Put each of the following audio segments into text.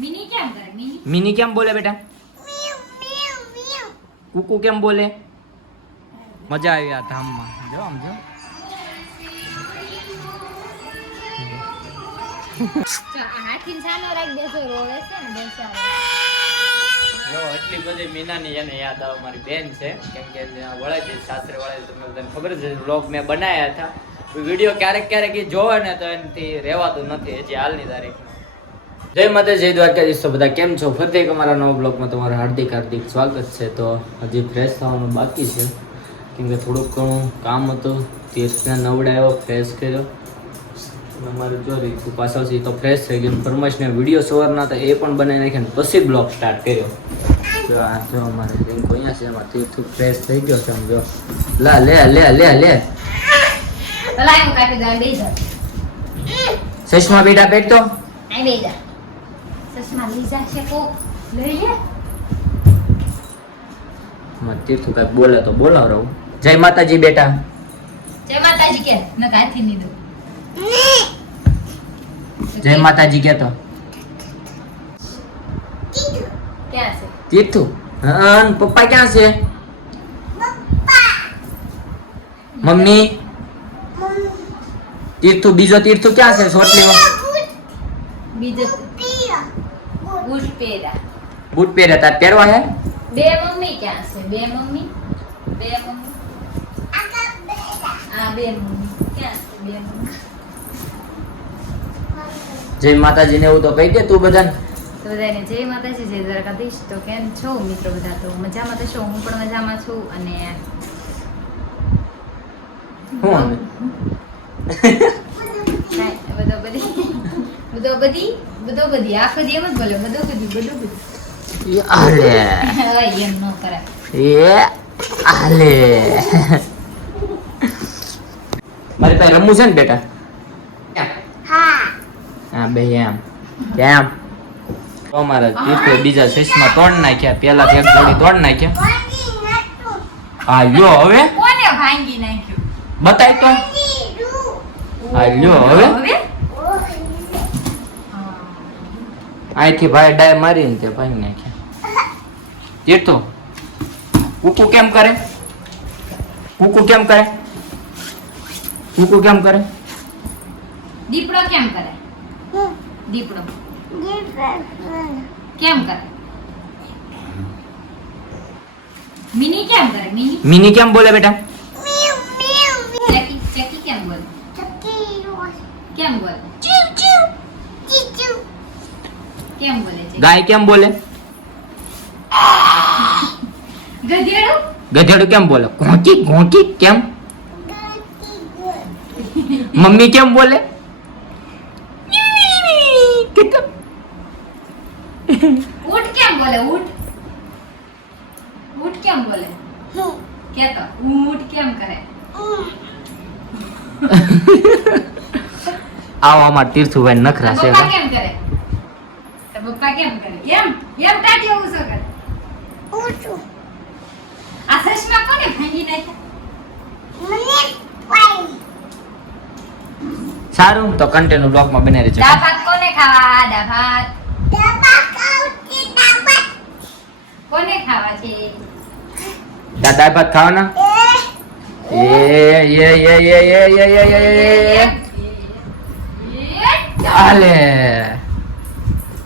Mini કેમ કરે mini mini કેમ બોલે બેટા. કુકુ કેમ બોલે? મજા આવી આ ધામમાં. જો આમ જો છે એટલી બધી મીનાની એને યાદ આવે મારી બેન છે. કેમ કે ત્યાં વળાતી સાસરે વળાતી તમને ખબર છે વ્લોગ મેં બનાવ્યા હતા. વીડિયો ક્યારેક ક્યારેક એ જોવે ને તો એનાથી રહેવાતું નથી હજી હાલની તારીખમાં. જય માતા જય દ્વારકાધીશ. તો બધા કેમ છો? ફરીથી અમારા નવા બ્લોગમાં તમારું હાર્દિક હાર્દિક સ્વાગત છે. તો હજી ફ્રેશ થવાનું બાકી છે. કેમ કે થોડુંક ઘણું કામ હતું. તીર્થને નવડાવ્યો ફ્રેશ કર્યો. અમારે જો રીતુ પાછળ છે તો ફ્રેશ થઈ ગયું. ફરમાઈશને વીડિયો સવારના હતા એ પણ બનાવી નાખ્યા ને પછી બ્લોગ સ્ટાર્ટ કર્યો. જો આ જો અમારે રિંકુ અહીંયા છે એમાં તીર્થ ફ્રેશ થઈ ગયો છે જો. લા લે લે લે લે. ચશ્મા બેટા પેટ તો આઈ લઈ કો માં તીર્થું કઈ બોલે તો બોલાવ રહું જય માતાજી બેટા. જય માતાજી કે ન કાથી ની દો. જય માતાજી ક્યાં છે? તીર્થુ? હા પપ્પા ક્યાં છે? મમ્મી? તીર્થુ બીજો તીર્થુ ક્યાં છે? સોટલીમાં બીજો બૂટ પહેરા બૂટ પહેરે તાર પહેરવા હે? બે મમ્મી ક્યાં છે? બે મમ્મી? બે મમ્મી? આ બે મમ્મી. ક્યાં છે બે મમ્મી? જય માતાજી ને એવું તો કહી દે તું બધાને. તો બધાને જય માતાજી જય દ્વારકાધીશ. તો કેમ છો મિત્રો બધા? તો મજામાં તો છો? હું પણ મજામાં છું અને બધો બધી બધો બધી બધો બધી આખો દી એમ જ બોલે બધો બધી બધો બધી આલે એમ ન કરાય. એ આલે. મારી પાસે રમવું છે ને બેટા? હા. બે એમ. કેમ? તો અમારા તીર્થે બીજા ચશ્મા તોડ નાખ્યા. પેલા એક જોડી તોડ નાખ્યા. હા લ્યો હવે. કોને ભાંગી નાખ્યું? બતાય તો. હા લ્યો હવે હવે અહીંથી ભાઈ ડાય મારીને તે ભાઈ નાખ્યા તીર્થો કુકુ કેમ કરે? કુકુ કેમ કરે? કુકુ કેમ કરે? દીપડો કેમ કરે? દીપડો. કેમ કરે? મિની કેમ કરે? મિની? મિની કેમ બોલે બેટા ચકી ચકી કેમ બોલે કેમ બોલે કેમ બોલે છે ગાય કેમ બોલે? ગધેડું? ગધેડું કેમ બોલે? ઘોંચી ઘોંચી કેમ? મમ્મી કેમ બોલે? ઊંટ કેમ બોલે ઊંટ ઊંટ કેમ બોલે કેતો ઊંટ કેમ કરે આવો અમાર તીર્થુભાઈ નખરા છે કેમ કરે તો પપ્પા કેમ કરે? કેમ? કેમ ટાટી એવું શું કરે આ ચશ્મા કોને ભાંગી નાખ્યા? સારું તો કન્ટેન્ટ બ્લોકમાં બનાવી રહેજો દા ભાત કોને ખાવા? દા ભાત કોને ખાવા છે? દાદા ભાત ખાવાના? એ. એ એ એ એ એ એ એ એ આલે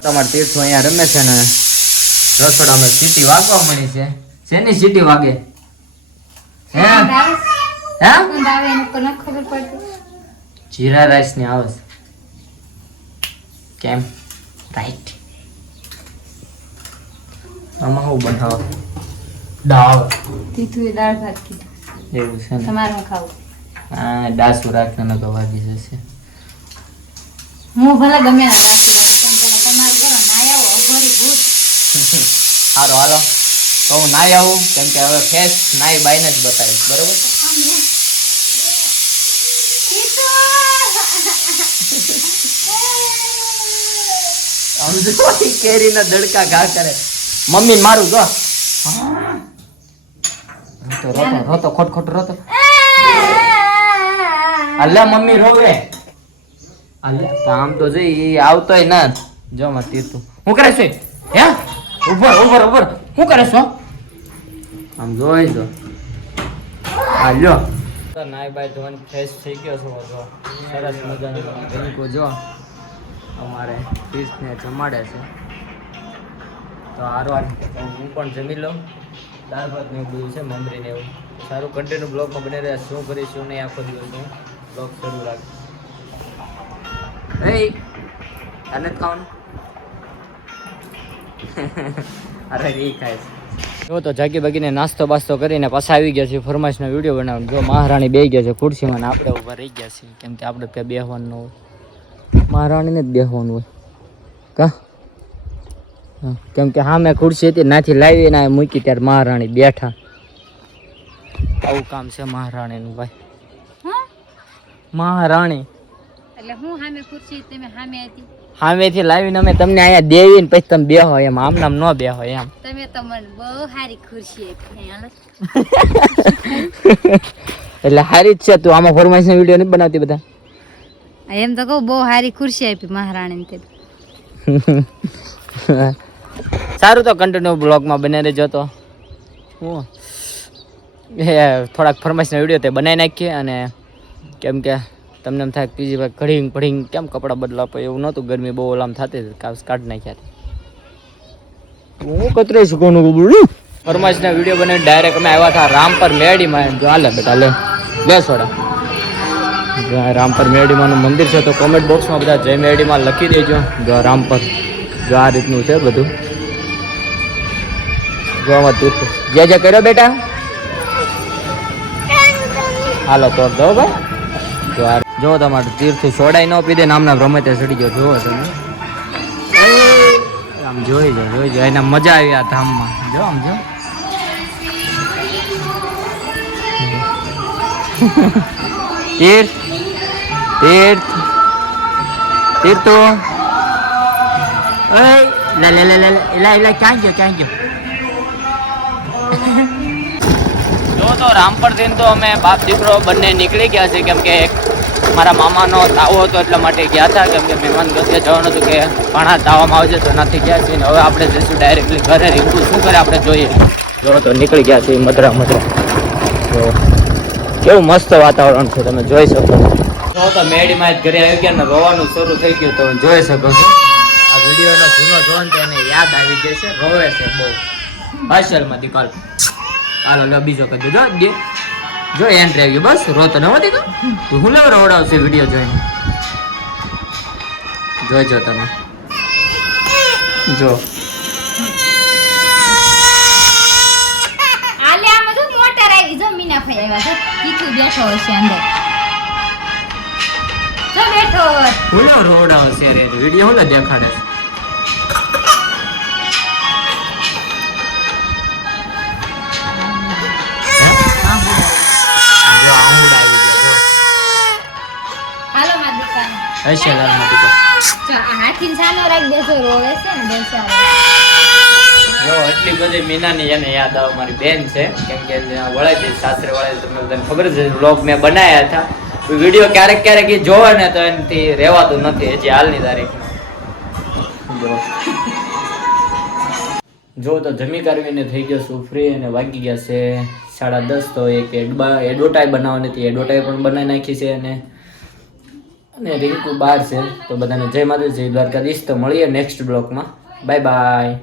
તમાર તીર્થો અહીંયા રમે છે ને રસોડામાં સીટી વાગવા મળી છે. શેની સીટી વાગે? હે? હે? જીરા રાઈસની આવે કેમ? રાઈટ આમાં હું બનાવો? દાળ. તીથું દાળ ભાત કીધું. એવું છે ને? તમારે હું ખાવું? હા ડાસુ રાખીને તો વાગી જશે. હું ભલે ગમે ના રાખી દઉં, પણ પેલા તમારું કરો ના આવો અઘોરી ભૂત સારું હાલો. તો હું નાઈ આવું, કેમ કે હવે ફેસ નાઈ બાઈને જ બતાવીશ, બરોબર કેરીના દડકા ઘા કરે. મમ્મી, મારું જો. રોતો રોતો રોતો, ખોટ ખોટ રોતો. અલ્લા મમ્મી રોવે અલ્લા આમ તો જઈ આવતોય ના. જો માં તીતું હું કરે છે હે? ઉપર ઉભર ઉભર. શું કરે છો? આમ જોઈ જો આ લ્યો. તો નાઈ બાય ધોવાની ફ્રેશ થઈ ગયો છો જો સરસ મજાનો. રીંકો જો. અમારે જમાડે છે. તો હારવાર હું પણ જમી લઉં. દાળ ભાત ને બધું છે મમરી એવું. સારું કન્ટિન્યુ બ્લોગમાં બને રહ્યા. શું કરીશું નહીં આખો દિવસ હું. બ્લોગ શરૂ રાખ એ આને જ ખાવાનું. અરે એ ખાય જો તો જાગી બગીને નાસ્તો બાસ્તો કરીને પાછા આવી ગયા છે ફરમાઈશનો વીડિયો બનાવવાનો. જો મહારાણી બે ગયા છે ખુરશીમાં ને આપણે ઊભા રહી ગયા છીએ. કેમ કે આપણે ત્યાં બેહવાનું હોય. મહારાણીને જ બેહવાનું હોય. કા? હા, કેમ કે હા મેં ખુરશી હતી નાથી લાવી ને મૂકી ત્યારે મહારાણી બેઠા. આવું કામ છે મહારાણીનું ભાઈ. હા? મહારાણી. એટલે હું સામે ખુરશી તમે સામે હતી. સામેથી લાવીને અમે તમને અહીંયા દેવી ને પછી તમે બેહો એમ. આમ નામ ન બેહો એમ. તમે તમને બહુ સારી ખુરશી એટલે હારી જ છે તું આમાં ફોર્મેશન વીડિયો નથી બનાવતી બધા? એમ તો કહું બહુ સારી ખુરશી આપી મહારાણીને તે. સારું તો કન્ટિન્યુ બ્લોગમાં બને રહેજો તો. હું એ થોડાક ફરમાઈશના વીડિયો તે બનાવી નાખીએ અને કેમ કે તમને એમ થાય બીજી વાર ઘડીંગ ભડીંગ કેમ કપડાં બદલાવ એવું નહોતું ગરમી બહુ ઓલામ થતી કાસ કાઢી નાખ્યા હું કતરે કોનું બોલું ફરમાઈશના વીડિયો બનાવી ડાયરેક્ટ અમે આવ્યા હતા રામપર મેડીમાં. જો હાલે બેટા લે લે સોડા. જો આ રામપર મેડીમાનું મંદિર છે તો કોમેન્ટ બોક્સમાં બધા જય મેડીમાં લખી દેજો. જો રામ રામપર જો આ રીતનું છે બધું. જો આમાં જે જે કર્યો બેટા? હાલો તો દો ભાઈ. જો આ જો તમારે તીર્થ સોડાઈ ન પીધે ને આમના રમે ચડી ગયો. જોવો તમે. આમ જોઈ જો જોઈ જો. એને મજા આવી આ ધામમાં. જો આમ જો. તીર્થ તીર્થ તીર્થ. લે લે લે લે લે. લે ક્યાં ગયો ક્યાં ગયો? જો તો રામપરથી તો અમે બાપ દીકરો બંને નીકળી ગયા છે કેમ કે એક મારા મામાનો તાવો હતો એટલા માટે ગયા હતા કેમ કે મહેમાન ગતિએ જવાનું હતું કે ઘણા તાવામાં આવશે તો નથી ગયા છીએ હવે આપણે જઈશું ડાયરેક્ટલી ઘરે રીંકુ શું કરે આપણે જોઈએ? જો તો નીકળી ગયા છે મધરા મધરા. તો કેવું મસ્ત વાતાવરણ છે, તમે જોઈ શકો છો. તો મેડીમાં જ ઘરે આવી ગયા ને રોવાનું શરૂ થઈ ગયું તમે જોઈ શકો છો. આ વિડીયોનો જૂનો જોવો ને તો એને યાદ આવી જશે રોવે છે બહુ. હર્ષલમાં કાલ. હાલો, લો, બીજો કરી દીધો. દે જો એન્ડ રહી ગયો બસ રોતો ન હોતી તો હું લેવ રોવડાવશે વીડિયો જોઈને? જોઈજો તમે. જો. આલે આમાં જો મોટર આવી જો મીના ભાઈ આવ્યા છે. કીધું બેઠો હશે અંદર. જો બેઠો. હું લેવ રોવડાવશે રે વીડિયો હું દેખાડે. સાનો રાખી દેજો રોવે છે ને બેસાડે જો એટલી બધી મીનાની એને યાદ આવે મારી બેન છે કેમ કે વળાઈ સાસરે વળાઈ તમને બધાને ખબર છે વ્લોગ મેં બનાવ્યા હતા વીડિયો ક્યારેક ક્યારેક એ જોવે ને તો એનાથી રહેવાતું નથી હજી હાલની તારીખમાં જો તો જમી કરવીને થઈ ગયો સુફરી ફ્રી અને વાગી ગયા છે સાડા દસ તો એક એડબા એડવર્ટાઈ બનાવવાની હતી એડવર્ટાઈઝ પણ બનાવી નાખી છે અને અને રિંકુ બહાર છે. તો બધાને જય માતાજી દ્વારકાધીશ. તો મળીએ નેક્સ્ટ બ્લોકમાં બાય બાય